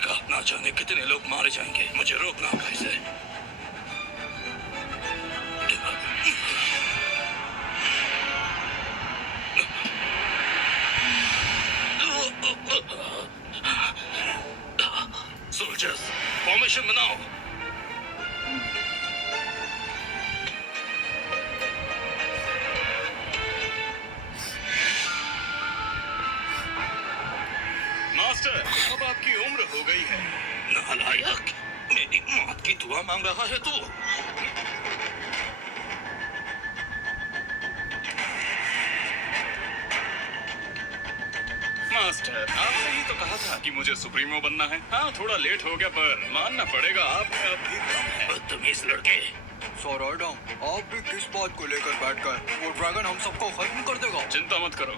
लगेगा। ना जाने कितने लोग मारे जाएंगे। मुझे रोकना होगा इसे। सोल्जर्स, फॉर्मेशन बनाओ। मास्टर, अब आपकी उम्र हो गई है। नालायक, मेरी मौत की दुआ मांग रहा है तू। मास्टर, आपने ही तो कहा था कि मुझे सुप्रीमो बनना है। हाँ, थोड़ा लेट हो गया पर मानना पड़ेगा आप अभी कम है। बदतमीज लड़के। सर एडम, आप भी किस बात को लेकर बैठ गए? वो ड्रैगन हम सबको खत्म कर देगा। चिंता मत करो।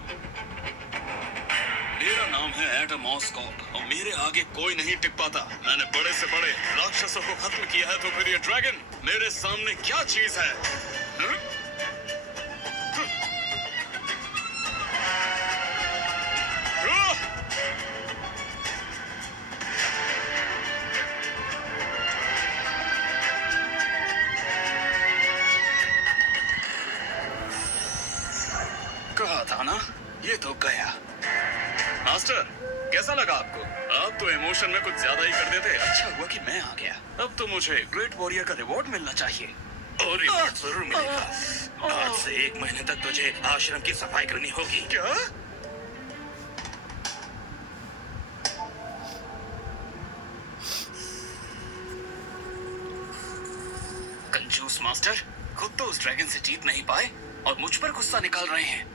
मेरा नाम है एडम ऑस्कॉप और मेरे आगे कोई नहीं टिक पाता। मैंने बड़े से बड़े राक्षसों को खत्म किया है, तो फिर ये ड्रैगन मेरे सामने क्या चीज है? कहा था ना, ये तो गया। मास्टर, कैसा लगा आपको? आप तो इमोशन में कुछ ज्यादा ही कर देते। अच्छा हुआ कि मैं आ गया। अब तो मुझे ग्रेट वॉरियर का रिवॉर्ड मिलना चाहिए। और रिवॉर्ड जरूर मिलेगा। आज से 1 महीने तक तुझे आश्रम की सफाई करनी होगी। क्या? कंजूस मास्टर, खुद तो उस ड्रैगन से जीत नहीं पाए और मुझ पर गुस्सा निकाल रहे हैं।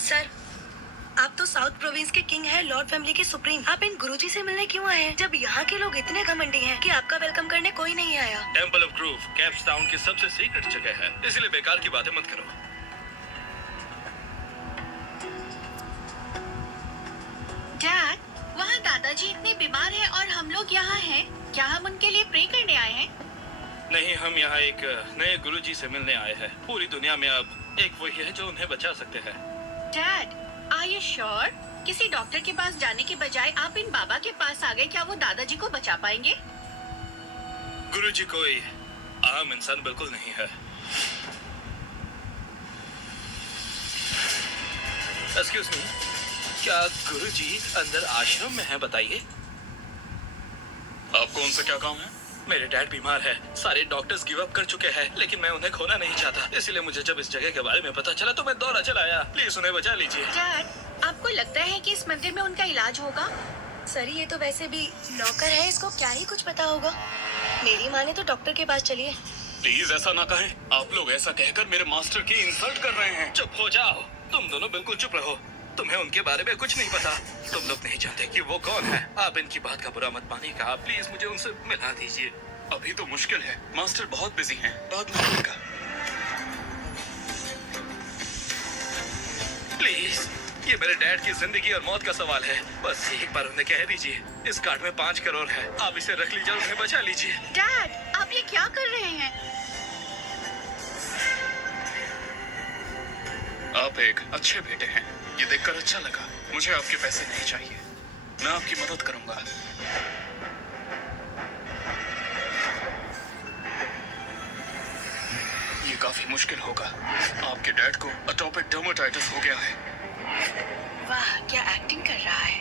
सर, आप तो साउथ प्रोविंस के किंग हैं, लॉर्ड फैमिली के सुप्रीम। आप इन गुरुजी से मिलने क्यों आए हैं, जब यहाँ के लोग इतने घमंडी हैं कि आपका वेलकम करने कोई नहीं आया? Temple of groove caps town की सबसे सीक्रेट जगह है, इसलिए बेकार की बातें मत करो। डैड, वहाँ दादाजी इतने बीमार हैं और हम लोग यहाँ हैं। क्या हम उनके लिए प्रे करने आए हैं? नहीं, हम यहाँ एक नए गुरुजी से मिलने आए हैं। पूरी दुनिया में अब एक वही है जो उन्हें बचा सकते हैं। Dad, are you sure? किसी डॉक्टर के पास जाने के बजाय आप इन बाबा के पास आ गए। क्या वो दादाजी को बचा पाएंगे? गुरुजी कोई आम इंसान बिल्कुल नहीं है। एक्सक्यूज मी, क्या गुरुजी अंदर आश्रम में है? बताइए। आपको उनसे क्या काम है? मेरे डैड बीमार है, सारे डॉक्टर्स गिव अप कर चुके हैं, लेकिन मैं उन्हें खोना नहीं चाहता। इसलिए मुझे जब इस जगह के बारे में पता चला तो मैं दौड़ा चला आया। प्लीज उन्हें बचा लीजिए। डैड, आपको लगता है कि इस मंदिर में उनका इलाज होगा? सर, ये तो वैसे भी नौकर है, इसको क्या ही कुछ पता होगा। मेरी माने तो डॉक्टर के पास चलिए। प्लीज ऐसा ना कहें। आप लोग ऐसा कहकर मेरे मास्टर की इंसल्ट कर रहे हैं। चुप हो जाओ, तुम दोनों बिल्कुल चुप रहो। तुम्हें उनके बारे में कुछ नहीं पता। तुम लोग नहीं जानते कि वो कौन है। आप इनकी बात का बुरा मत मानिएगा। प्लीज मुझे उनसे मिला दीजिए। अभी तो मुश्किल है, मास्टर बहुत बिजी हैं। बाद में होगा। प्लीज, ये मेरे डैड की जिंदगी और मौत का सवाल है। बस एक बार उन्हें कह दीजिए। इस कार्ड में 5 करोड़ है, आप इसे रख लीजिए और उन्हें बचा लीजिए। डैड, आप ये क्या कर रहे हैं? आप एक अच्छे बेटे हैं, ये देखकर अच्छा लगा। मुझे आपके पैसे नहीं चाहिए, मैं आपकी मदद करूंगा। ये काफी मुश्किल होगा। आपके डैड को एटोपिक डर्मेटाइटिस हो गया है। वाह, क्या एक्टिंग कर रहा है।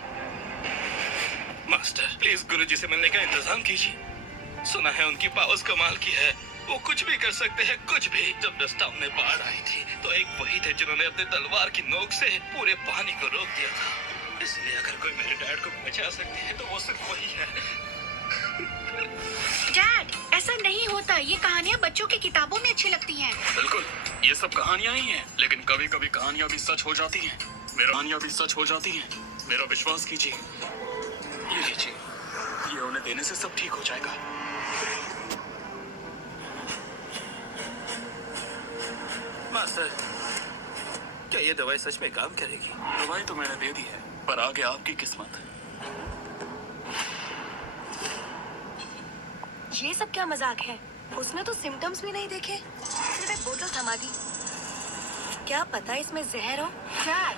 मास्टर, प्लीज गुरुजी से मिलने का इंतजाम कीजिए। सुना है उनकी पावर्स कमाल की है, वो कुछ भी कर सकते हैं, कुछ भी। जब डस्ट टाउन में बाढ़ आई थी तो एक वही थे जिन्होंने अपने तलवार की नोक से पूरे पानी को रोक दिया था। इसलिए अगर कोई मेरे डैड को बचा सकते हैं तो वो सिर्फ वही है। डैड, ऐसा नहीं होता। ये कहानियाँ बच्चों की किताबों में अच्छी लगती हैं। बिल्कुल, ये सब कहानियां ही हैं, लेकिन कभी कभी कहानियां भी सच हो जाती हैं। कहानियां भी सच हो जाती हैं, मेरा विश्वास कीजिए। ये लीजिए, ये उन्हें देने से सब ठीक हो जाएगा। मास्टर, क्या ये दवाई सच में काम करेगी? दवाई तो मैंने दे दी है, पर आगे आपकी किस्मत। ये सब क्या मजाक है? उसने तो सिम्टम्स भी नहीं देखे, सिर्फ एक बोतल थमा दी। क्या पता इसमें जहर हो? डैड,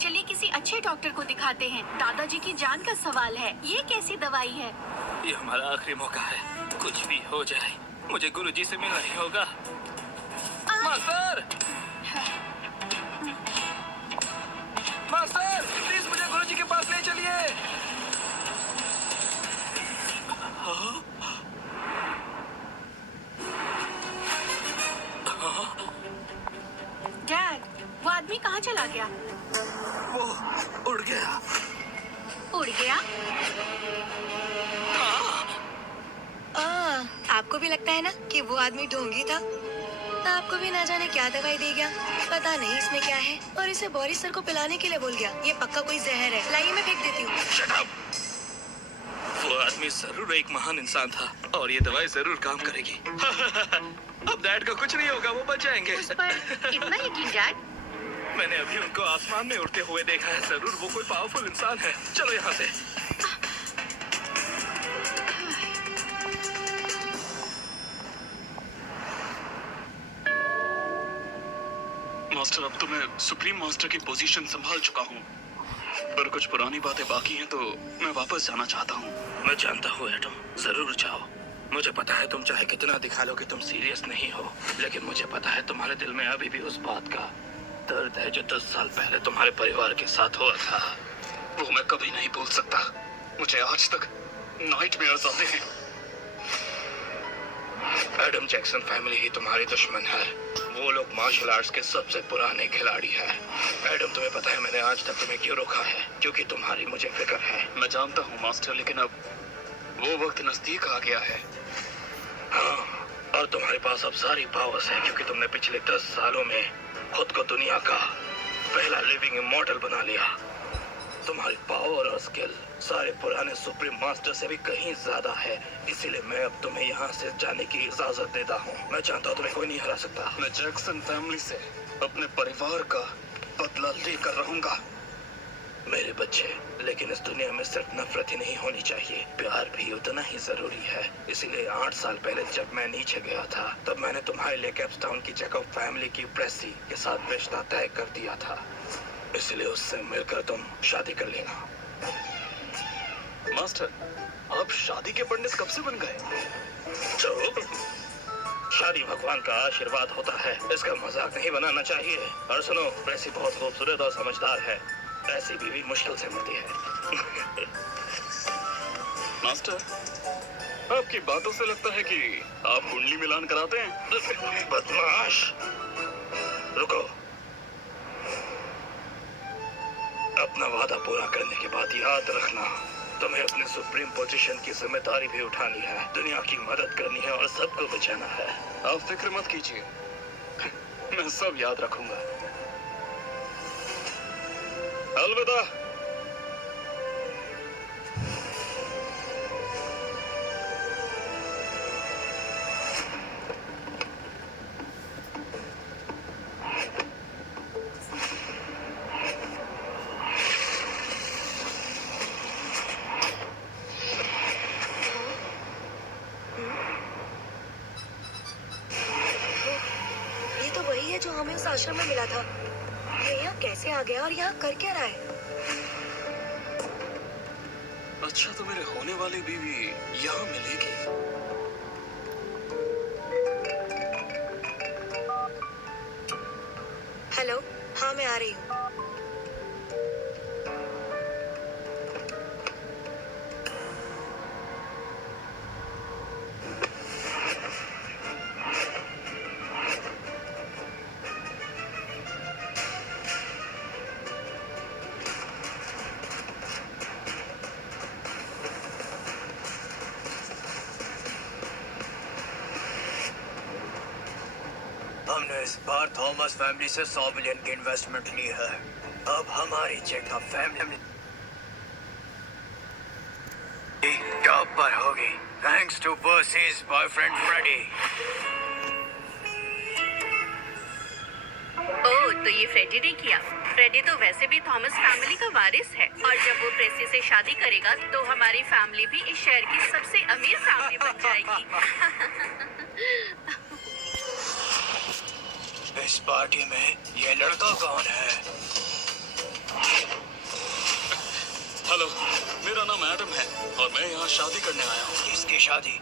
चलिए किसी अच्छे डॉक्टर को दिखाते हैं। दादाजी की जान का सवाल है। ये कैसी दवाई है? ये हमारा आखिरी मौका है। कुछ भी हो जाए, मुझे गुरुजी से मिलना ही होगा। मास्टर, मास्टर, प्लीज मुझे गुरुजी के पास ले चलिए। डैड, वो आदमी कहाँ चला गया? वो उड़ गया। उड़ गया? आपको भी लगता है ना कि वो आदमी ढोंगी था? आपको भी ना जाने क्या दवाई दे गया, पता नहीं इसमें क्या है, और इसे बोरिस सर को पिलाने के लिए बोल गया। ये पक्का कोई जहर है। लाइए मैं फेंक देती हूँ। Shut up. वो आदमी जरूर एक महान इंसान था और ये दवाई जरूर काम करेगी। अब डैड का कुछ नहीं होगा, वो बच जाएंगे। उस पर इतना यकीन डैड? मैंने अभी उनको आसमान में उड़ते हुए देखा है। जरूर वो कोई पावरफुल इंसान है। चलो यहाँ से। मास्टर, अब तो मैं सुप्रीम मास्टर की पोजीशन संभाल चुका हूँ, पर कुछ पुरानी बातें बाकी हैं, तो मैं वापस जाना चाहता हूँ। मैं जानता हूँ एडम, जरूर जाओ। मुझे पता है तुम चाहे कितना दिखा लो कि तुम सीरियस नहीं हो, लेकिन मुझे पता है तुम्हारे दिल में अभी भी उस बात का दर्द है जो 10 साल पहले तुम्हारे परिवार के साथ हुआ था। वो मैं कभी नहीं भूल सकता। मुझे आज तक नाइटमेयर्स आते हैं। एडम जैक्सन फैमिली ही तुम्हारी दुश्मन है। वो लोग मार्शल आर्ट्स के सबसे पुराने खिलाड़ी हैं। एडम, तुम्हें पता है मैंने आज तक तुम्हें क्यों रोका है? क्योंकि तुम्हारी मुझे फिक्र है। मैं जानता हूँ मास्टर, लेकिन अब वो वक्त नजदीक आ गया है। हाँ, और तुम्हारे पास अब सारी पावर्स है, क्योंकि तुमने पिछले 10 सालों में खुद को दुनिया का पहला लिविंग इमॉर्टल बना लिया। तुम्हारी पावर और स्किल सारे पुराने सुप्रीम मास्टर से भी कहीं ज्यादा है। इसीलिए मैं अब तुम्हें यहाँ से जाने की इजाजत देता हूँ। मैं चाहता हूँ तुम्हें कोई नहीं हरा सकता। मैं जैक्सन फैमिली से अपने परिवार का बदला लेकर रहूंगा। मेरे बच्चे, लेकिन इस दुनिया में सिर्फ नफरत ही नहीं होनी चाहिए, प्यार भी उतना ही जरूरी है। इसीलिए 8 साल पहले जब मैं नीचे गया था, तब मैंने तुम्हारे लिए कैप्सटाउन की जैकब फैमिली की प्रेसी के साथ रिश्ता तय कर दिया था। इसलिए उससे मिलकर तुम शादी कर लेना। मास्टर, आप शादी के पंडित कब से बन गए? चुप। शादी भगवान का आशीर्वाद होता है, इसका मजाक नहीं बनाना चाहिए। और सुनो, प्रेसी बहुत खूबसूरत और समझदार है। ऐसी बीवी मुश्किल से मिलती है। मास्टर, आपकी बातों से लगता है कि आप कुंडली मिलान कराते हैं। बदमाश, रुको। अपना वादा पूरा करने के बाद याद रखना, तुम्हें अपने सुप्रीम पोजीशन की जिम्मेदारी भी उठानी है, दुनिया की मदद करनी है और सबको बचाना है। आप फिक्र मत कीजिए, मैं सब याद रखूंगा। अलविदा। ये तो वही है जो हमें उस आश्रम में मिला था। ये यहाँ कैसे आ गया और यहाँ कर क्या रहा है? अच्छा, तो मेरे होने वाली बीवी यहाँ मिलेगी। हेलो, हाँ मैं आ रही हूँ। हमने इस बार थॉमस फैमिली से 100 मिलियन की इन्वेस्टमेंट ली है। अब हमारी जगह फैमिली टॉप पर होगी, थैंक्स टू पर्सीज बॉयफ्रेंड फ्रेडी। ओह, तो ये फ्रेडी ने किया। फ्रेडी तो वैसे भी थॉमस फैमिली का वारिस है और जब वो प्रेसी से शादी करेगा तो हमारी फैमिली भी इस शहर की सबसे अमीर फैमिली बन जाएगी। इस पार्टी में ये लड़का कौन है? हेलो, मेरा नाम एडम है और मैं यहाँ शादी करने आया हूँ। किसकी शादी?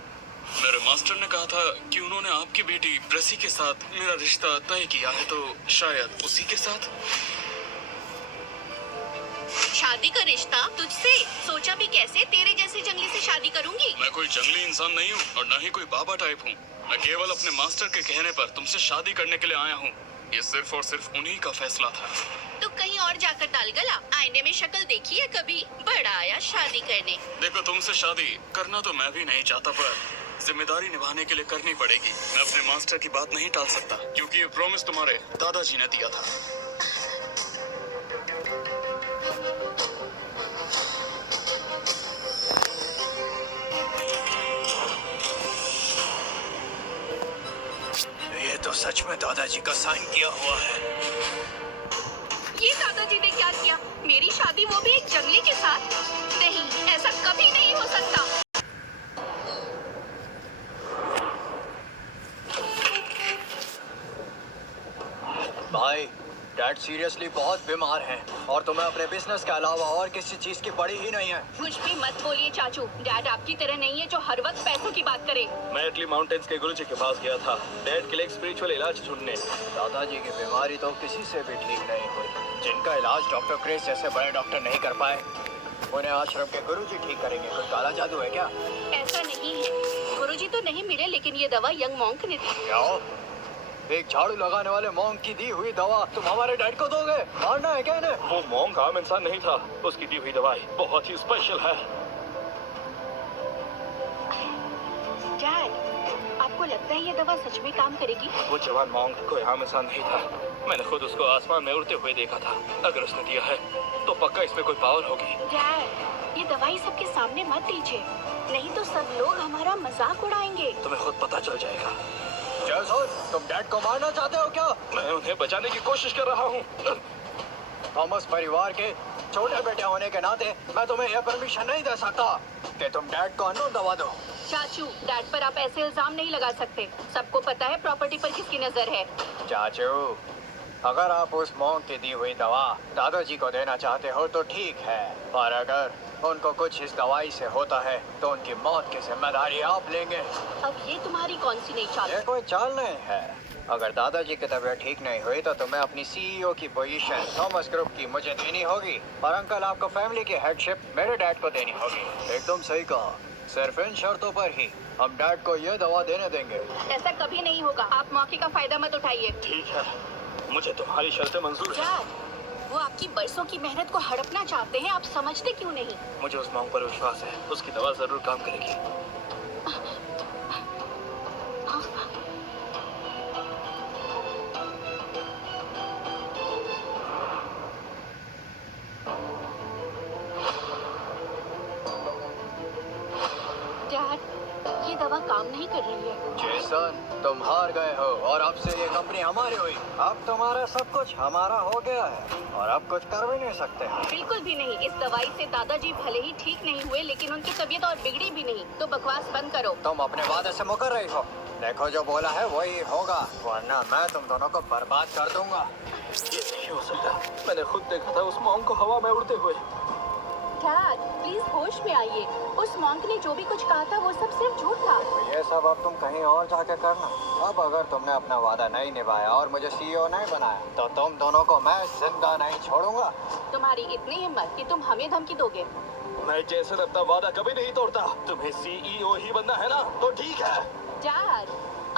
मेरे मास्टर ने कहा था कि उन्होंने आपकी बेटी प्रेसी के साथ मेरा रिश्ता तय किया है, तो शायद उसी के साथ। शादी का रिश्ता तुझसे? सोचा भी कैसे तेरे जैसे जंगली से शादी करूंगी। मैं कोई जंगली इंसान नहीं हूँ और न ही कोई बाबा टाइप हूँ। मैं केवल अपने मास्टर के कहने पर तुमसे शादी करने के लिए आया हूँ। ये सिर्फ और सिर्फ उन्हीं का फैसला था। तो कहीं और जाकर डाल गला। आईने में शक्ल देखी है कभी? बड़ा आया शादी करने। देखो, तुमसे शादी करना तो मैं भी नहीं चाहता, पर जिम्मेदारी निभाने के लिए करनी पड़ेगी। मैं अपने मास्टर की बात नहीं टाल सकता क्योंकि ये प्रॉमिस तुम्हारे दादाजी ने दिया था। ये तो सच में दादाजी का साइन किया हुआ है। ये दादाजी ने क्या किया? मेरी शादी, वो भी एक जंगली के साथ? नहीं, ऐसा कभी नहीं हो सकता। भाई, डैड सीरियसली बहुत बीमार हैं और तुम्हें अपने बिजनेस के अलावा और किसी चीज की पड़ी ही नहीं है। कुछ भी मत बोलिए चाचू। डैड आपकी तरह नहीं है जो हर वक्त पैसों की बात करे। मैं इटली माउंटेन्स के गुरुजी के पास गया था डैड के लिए एक स्पिरिचुअल इलाज ढूंढने। दादाजी की बीमारी तो किसी से भी ठीक नहीं हुई। जिनका इलाज डॉक्टर क्रिस जैसे बड़े डॉक्टर नहीं कर पाए, उन्हें आश्रम के गुरुजी ठीक करेंगे। कोई काला जादू है क्या? ऐसा नहीं है। गुरुजी तो नहीं मिले, लेकिन ये दवा यंग मॉन्क ने दी। क्या? एक झाड़ू लगाने वाले मॉन्क की दी हुई दवा तुम हमारे डैड को दोगे? मारना है क्या इन्हें? वो मॉन्क आम इंसान नहीं था। उसकी दी हुई दवाई बहुत ही स्पेशल है। डैड, आपको लगता है ये दवा सच में काम करेगी? वो जवान मॉन्क कोई आम इंसान नहीं था। मैंने खुद उसको आसमान में उड़ते हुए देखा था। अगर उसने दिया है तो पक्का इसमें कोई पावर होगी। डैड, ये दवाई सबके सामने मत दीजिए, नहीं तो सब लोग हमारा मजाक उड़ाएंगे। तुम्हें खुद पता चल जाएगा। जैसन, तुम डैड को मारना चाहते हो क्या? मैं उन्हें बचाने की कोशिश कर रहा हूँ। थॉमस परिवार के छोटे बेटे होने के नाते मैं तुम्हें यह परमिशन नहीं दे सकता कि तुम डैड को अननोन दवा दो। चाचू, डैड पर आप ऐसे इल्जाम नहीं लगा सकते। सबको पता है प्रॉपर्टी पर किसकी नजर है। चाचू, अगर आप उस मॉन्क की दी हुई दवा दादाजी को देना चाहते हो तो ठीक है, और अगर उनको कुछ इस दवाई से होता है तो उनकी मौत की जिम्मेदारी आप लेंगे। अब ये तुम्हारी कौन सी नई चाल ये है? कोई चाल नहीं है। अगर दादाजी की तबीयत ठीक नहीं हुई तो तुम्हें अपनी सीईओ की पोजीशन थॉमस ग्रुप की मुझे देनी होगी, और अंकल आपको फैमिली की हेडशिप मेरे डैड को देनी होगी। एकदम सही कहा। सिर्फ इन शर्तों पर ही हम डैड को ये दवा देने देंगे। ऐसा कभी नहीं होगा। आप मौके का फायदा मत उठाइए। ठीक है, मुझे तुम्हारी शर्तें मंजूर है। डैड, वो आपकी बरसों की मेहनत को हड़पना चाहते हैं। आप समझते क्यों नहीं? मुझे उस मॉन्क पर विश्वास है। उसकी दवा जरूर काम करेगी। डैड, ये दवा काम नहीं कर रही है। जेसन, तुम हार गए हो और अब से ये कंपनी हमारी हुई। अब तुम्हारा सब कुछ हमारा हो गया है और अब कुछ कर भी नहीं सकते। बिल्कुल भी नहीं। इस दवाई से दादाजी भले ही ठीक नहीं हुए, लेकिन उनकी तबीयत और बिगड़ी भी नहीं। तो बकवास बंद करो। तुम अपने वादे से मुकर रही हो। देखो, जो बोला है वही होगा, वरना मैं तुम दोनों को बर्बाद कर दूंगा। ये नहीं हो सकता। मैंने खुद देखा था उस मॉन्क को हवा में उड़ते हुए। डैड, प्लीज होश में आइए। उस मॉन्क ने जो भी कुछ कहा था वो सब सिर्फ झूठ था। ये सब अब तुम कहीं और जाके करना। अब अगर तुमने अपना वादा नहीं निभाया और मुझे सीईओ नहीं बनाया तो तुम दोनों को मैं जिंदा नहीं छोड़ूंगा। तुम्हारी इतनी हिम्मत कि तुम हमें धमकी दोगे? मैं जैसे अपना वादा कभी नहीं तोड़ता। तुम्हें सीईओ ही बनना है ना, तो ठीक है। डैड,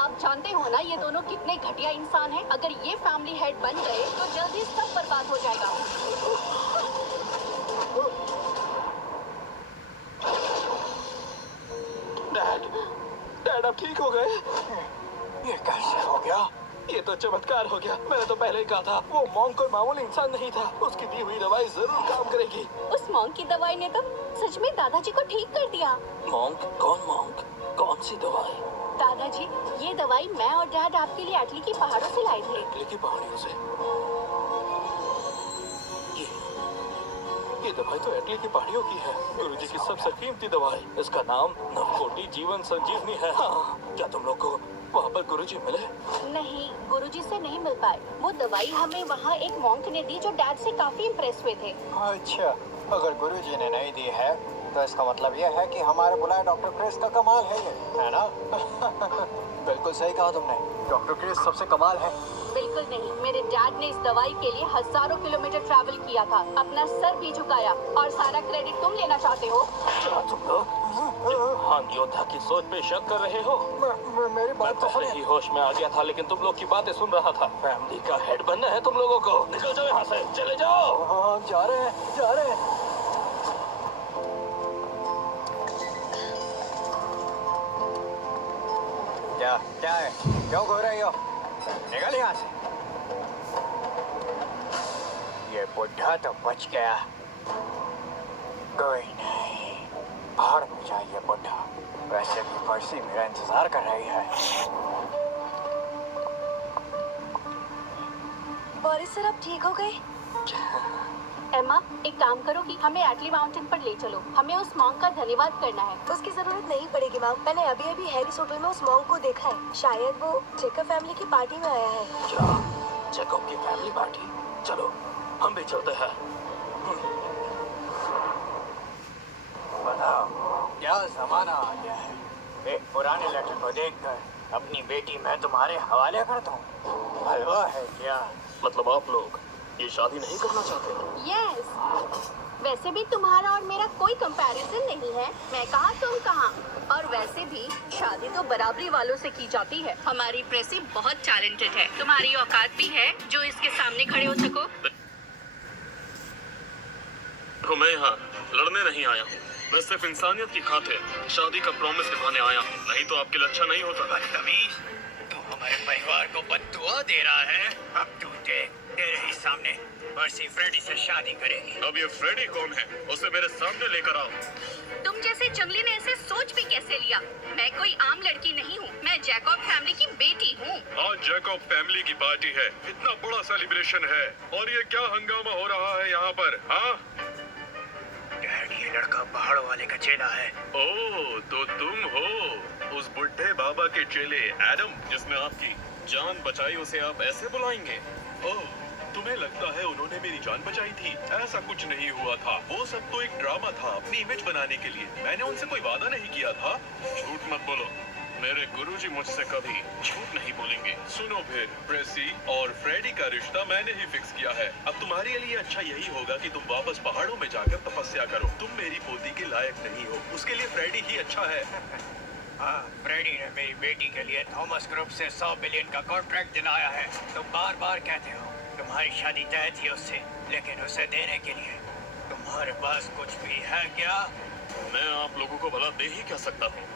आप जानते हो ना ये दोनों कितने घटिया इंसान हैं। अगर ये फैमिली हेड बन गए तो जल्द ही सब बर्बाद हो जाएगा। डैड अब ठीक हो गए। ये कैसे हो गया? ये तो चमत्कार हो गया। मैंने तो पहले ही कहा था वो मॉन्क कोई मामूली इंसान नहीं था। उसकी दी हुई दवाई जरूर काम करेगी। उस मॉन्क की दवाई ने तो सच में दादाजी को ठीक कर दिया। मॉन्क? कौन मॉन्क? कौन सी दवाई? दादाजी, ये दवाई मैं और डैड आपके लिए एटली की पहाड़ों से लाए थे। एटली की पहाड़ियों से? ये दवाई तो एटली की पहाड़ियों की है। गुरुजी की सबसे कीमती दवाई। इसका नाम नवकोटि जीवन संजीवनी है। हाँ, क्या तुम लोग को वहाँ पर गुरुजी मिले? नहीं, गुरुजी से नहीं मिल पाए। वो दवाई हमें वहाँ एक मॉन्क ने दी जो डैड से काफी इम्प्रेस हुए थे। अच्छा, अगर गुरुजी ने नहीं दी है तो इसका मतलब यह है कि हमारे बुलाए डॉक्टर क्रिस का कमाल है, ये है ना? बिल्कुल सही कहा तुमने, डॉक्टर क्रिस सबसे कमाल है। बिल्कुल नहीं, मेरे डैड ने इस दवाई के लिए हजारों किलोमीटर ट्रैवल किया था, अपना सर भी झुकाया, और सारा क्रेडिट तुम लेना चाहते हो? क्या तुम लोग महान योद्धा की सोच पे शक कर रहे हो? मेरी मैं बात तो पहले ही होश में आ गया था, लेकिन तुम लोग की बातें सुन रहा था। फैमिली का हेड बनना है तुम लोगों को। निकल जाओ यहाँ से, चले जाओ। हाँ, जा रहे हैं, जा रहे हैं। क्या क्या है, क्यों घूर रही हो? निकल यहाँ से। ये बुढ़ा तो बच गया। कोई नहीं, बाहर में जाइए बुढ़ा। वैसे भी पर्सी मेरा इंतजार कर रही है। बोरिस सर, आप ठीक हो गए? एम्मा, एक काम करो कि हमें एटली माउंटेन पर ले चलो। हमें उस मॉन्क का धन्यवाद करना है। उसकी जरूरत नहीं पड़ेगी मैम। मैंने अभी अभी हैरिस होटल में उस मॉन्क को देखा है। शायद वो जेकब फैमिली की पार्टी में आया है। क्या जैकब की फैमिली पार्टी? चलो हम भी चलते हैं। बताओ, क्या जमाना आ गया है। एक पुराने लेटर को देखकर अपनी बेटी मैं तुम्हारे हवाले करता हूँ। हलवा है क्या? मतलब आप लोग ये शादी नहीं करना चाहते? यस, वैसे भी तुम्हारा और मेरा कोई कंपैरिजन नहीं है। मैं कहाँ तुम कहाँ। और वैसे भी शादी तो बराबरी वालों से की जाती है। हमारी प्रेसी बहुत टैलेंटेड है। तुम्हारी औकात भी है जो इसके सामने खड़े हो सको? तो मैं यहाँ लड़ने नहीं आया हूँ। मैं सिर्फ इंसानियत की खातिर शादी का प्रॉमिस निभाने आया हूँ। नहीं तो आपके लिए अच्छा नहीं होता। बदतमीज, तू हमारे परिवार को बद्दुआ दे रहा है। अब तू देख, तेरे ही सामने पर्सी फ्रेडी से शादी करेगी। अब ये फ्रेडी कौन है? उसे मेरे सामने लेकर आओ। तुम जैसे जंगली ने ऐसे सोच भी कैसे लिया? मैं कोई आम लड़की नहीं हूँ। मैं जैकब फैमिली की बेटी हूँ। आज जैकब फैमिली की पार्टी है। इतना बड़ा सेलिब्रेशन है और ये क्या हंगामा हो रहा है यहाँ पर? हाँ, डैड, ये लड़का पहाड़ वाले का चेला है। ओह, तो तुम हो उस बुढ़े बाबा के चेले एडम, जिसने आपकी जान बचाई। उसे आप ऐसे बुलाएंगे? ओह, तुम्हें लगता है उन्होंने मेरी जान बचाई थी? ऐसा कुछ नहीं हुआ था। वो सब तो एक ड्रामा था अपनी इमेज बनाने के लिए। मैंने उनसे कोई वादा नहीं किया था। झूठ मत बोलो। मेरे गुरुजी मुझसे कभी झूठ नहीं बोलेंगे। सुनो फिर, प्रेसी और फ्रेडी का रिश्ता मैंने ही फिक्स किया है। अब तुम्हारे लिए अच्छा यही होगा कि तुम वापस पहाड़ों में जाकर तपस्या करो। तुम मेरी पोती के लायक नहीं हो। उसके लिए फ्रेडी ही अच्छा है। हाँ, फ्रेडी ने मेरी बेटी के लिए थॉमस ग्रुप से 100 बिलियन का कॉन्ट्रैक्ट दिलाया है। तुम बार बार कहते हो तुम्हारी शादी तय थी उससे, लेकिन उसे देने के लिए तुम्हारे पास कुछ भी है क्या? मैं आप लोगों को भला दे ही क्या सकता हूँ?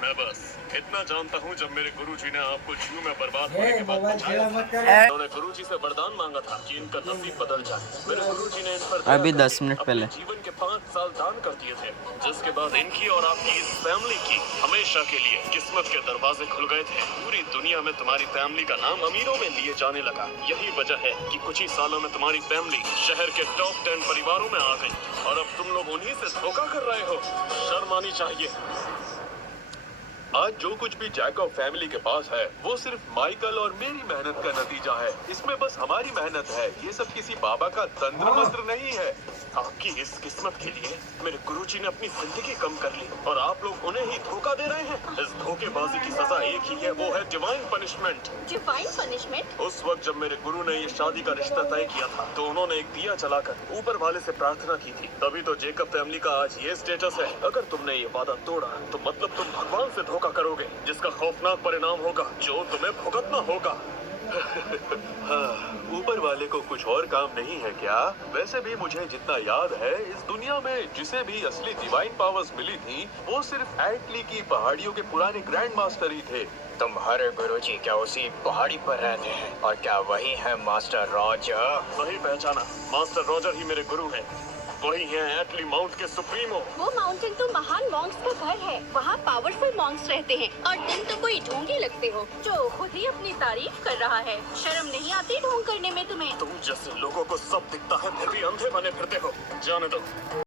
मैं बस इतना जानता हूँ, जब मेरे गुरुजी ने आपको जू में बर्बाद होने के बाद बचाया था, उन्होंने गुरुजी से वरदान मांगा था कि इनका नसीब बदल जाए। मेरे गुरुजी ने इन पर दया अभी करके 10 मिनट अपने पहले। जीवन के 5 साल दान कर दिए थे, जिसके बाद इनकी और आपकी इस फैमिली की हमेशा के लिए किस्मत के दरवाजे खुल गए थे। पूरी दुनिया में तुम्हारी फैमिली का नाम अमीरों में लिए जाने लगा। यही वजह है कि कुछ ही सालों में तुम्हारी फैमिली शहर के टॉप 10 परिवारों में आ गई, और अब तुम लोग उन्हीं से धोखा कर रहे हो। शर्म आनी चाहिए। आज जो कुछ भी जैकब फैमिली के पास है वो सिर्फ माइकल और मेरी मेहनत का नतीजा है। इसमें बस हमारी मेहनत है। ये सब किसी बाबा का तंत्र मंत्र नहीं है। आपकी इस किस्मत के लिए मेरे गुरुजी ने अपनी जिंदगी कम कर ली, और आप लोग उन्हें ही धोखा दे रहे हैं। इस धोखेबाजी की सजा एक ही है, वो है डिवाइन पनिशमेंट। Divine punishment? उस वक्त जब मेरे गुरु ने ये शादी का रिश्ता तय किया था, तो उन्होंने एक दिया जलाकर ऊपर वाले से प्रार्थना की थी। तभी तो जेकब फैमिली का आज ये स्टेटस है। अगर तुमने ये वादा तोड़ा तो मतलब तुम भगवान से धोखा करोगे, जिसका खौफनाक परिणाम होगा जो तुम्हें भुगतना होगा। हाँ, ऊपर वाले को कुछ और काम नहीं है क्या? वैसे भी मुझे जितना याद है, इस दुनिया में जिसे भी असली डिवाइन पावर्स मिली थी वो सिर्फ एटली की पहाड़ियों के पुराने ग्रैंड मास्टर ही थे। तुम्हारे गुरुजी क्या उसी पहाड़ी पर रहते हैं? और क्या वही है मास्टर रॉजर? वही पहचाना, मास्टर रॉजर ही मेरे गुरु हैं। वही हैं एटली माउंट के सुप्रीमो। वो माउंटेन तो महान मॉन्क्स का घर है। वहाँ पावरफुल सॉन्ग्स रहते हैं और तुम तो कोई ढोंगी लगते हो जो खुद ही अपनी तारीफ कर रहा है। शर्म नहीं आती ढोंग करने में तुम्हें? तुम जैसे लोगों को सब दिखता है फिर भी अंधे बने फिरते हो। जाने दो।